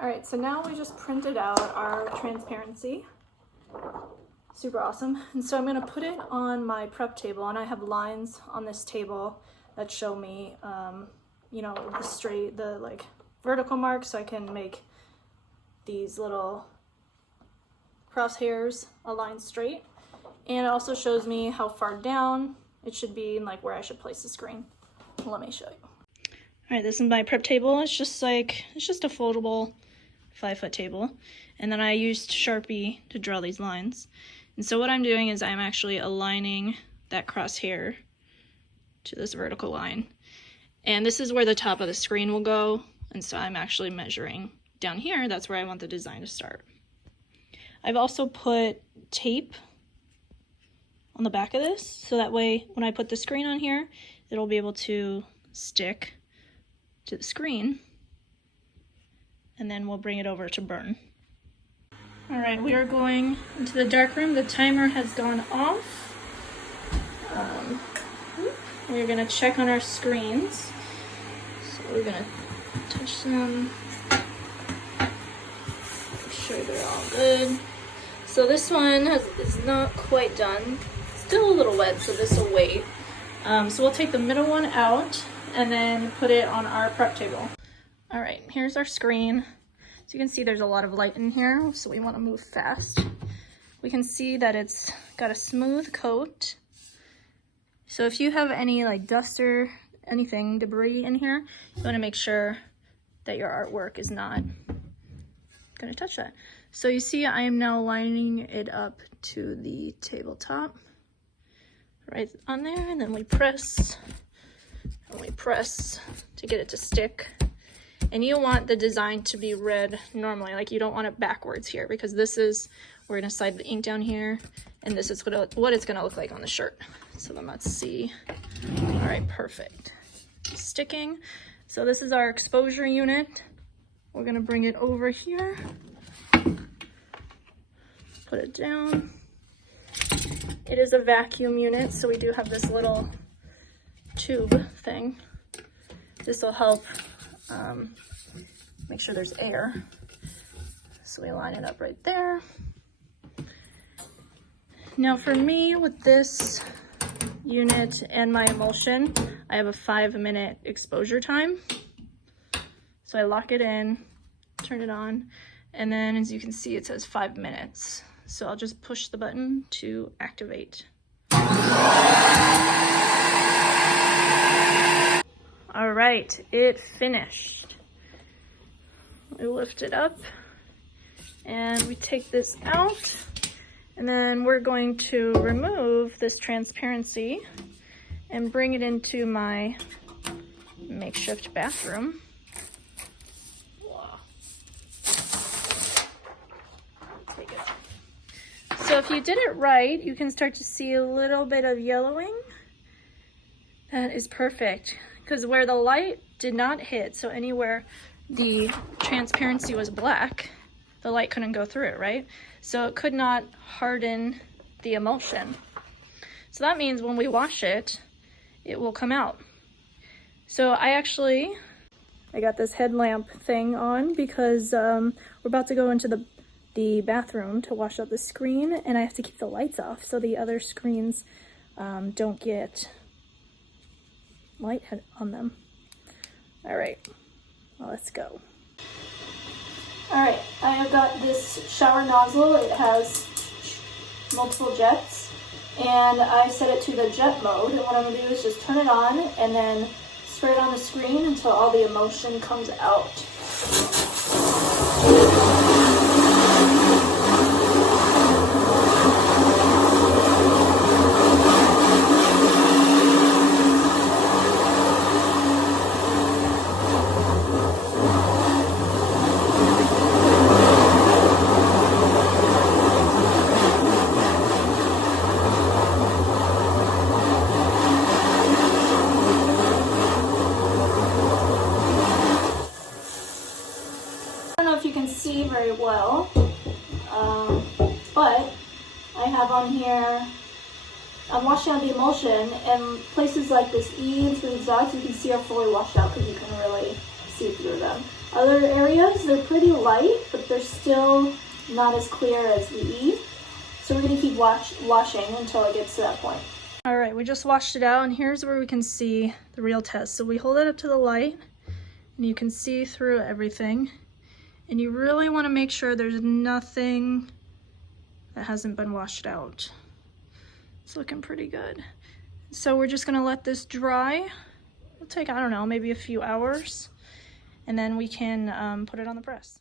All right, so now we just printed out our transparency. Super awesome. And so I'm gonna put it on my prep table, and I have lines on this table that show me, you know, the like vertical marks, so I can make these little crosshairs align straight. And it also shows me how far down it should be and like where I should place the screen. Let me show you. All right, this is my prep table. It's just a foldable 5-foot table. And then I used Sharpie to draw these lines. And so what I'm doing is I'm actually aligning that crosshair to this vertical line. And this is where the top of the screen will go. And so I'm actually measuring down here. That's where I want the design to start. I've also put tape on the back of this, so that way when I put the screen on here, it'll be able to stick to the screen, and then we'll bring it over to burn. All right, we are going into the dark room. The timer has gone off. We're gonna check on our screens. So we're gonna touch them. Make sure they're all good. So this one is not quite done. Still a little wet, so this will wait. So we'll take the middle one out and then put it on our prep table. All right, here's our screen. So you can see there's a lot of light in here, so we want to move fast. We can see that it's got a smooth coat. So if you have any like dust or anything, debris in here, you want to make sure that your artwork is not going to touch that. So you see I am now lining it up to the tabletop. Right on there, and then we press to get it to stick. And you want the design to be read normally, like you don't want it backwards here, because we're gonna slide the ink down here, and this is what it's gonna look like on the shirt. So then let's see. All right, perfect. Sticking. So this is our exposure unit. We're gonna bring it over here, put it down. It is a vacuum unit, so we do have this little tube thing. This will help make sure there's air. So we line it up right there. Now for me, with this unit and my emulsion, I have a 5-minute exposure time. So I lock it in, turn it on, and then as you can see, it says 5 minutes. So I'll just push the button to activate. All right, it finished. We lift it up and we take this out, and then we're going to remove this transparency and bring it into my makeshift bathroom. So if you did it right, you can start to see a little bit of yellowing. That is perfect, because where the light did not hit, so anywhere the transparency was black, the light couldn't go through it, right? So it could not harden the emulsion. So that means when we wash it, it will come out. So I got this headlamp thing on because we're about to go into the bathroom to wash out the screen, and I have to keep the lights off so the other screens don't get light on them. All right, well, let's go. All right, I have got this shower nozzle. It has multiple jets, and I set it to the jet mode, and what I'm gonna do is just turn it on and then spray it on the screen until all the emulsion comes out. See very well, but I have on here, I'm washing out the emulsion, and places like this E and through these dots you can see are fully washed out because you can really see through them. Other areas, they're pretty light, but they're still not as clear as the E. So we're gonna keep washing until it gets to that point. All right, we just washed it out, and here's where we can see the real test. So we hold it up to the light, and you can see through everything. And you really wanna make sure there's nothing that hasn't been washed out. It's looking pretty good. So we're just gonna let this dry. It'll take, I don't know, maybe a few hours, and then we can put it on the press.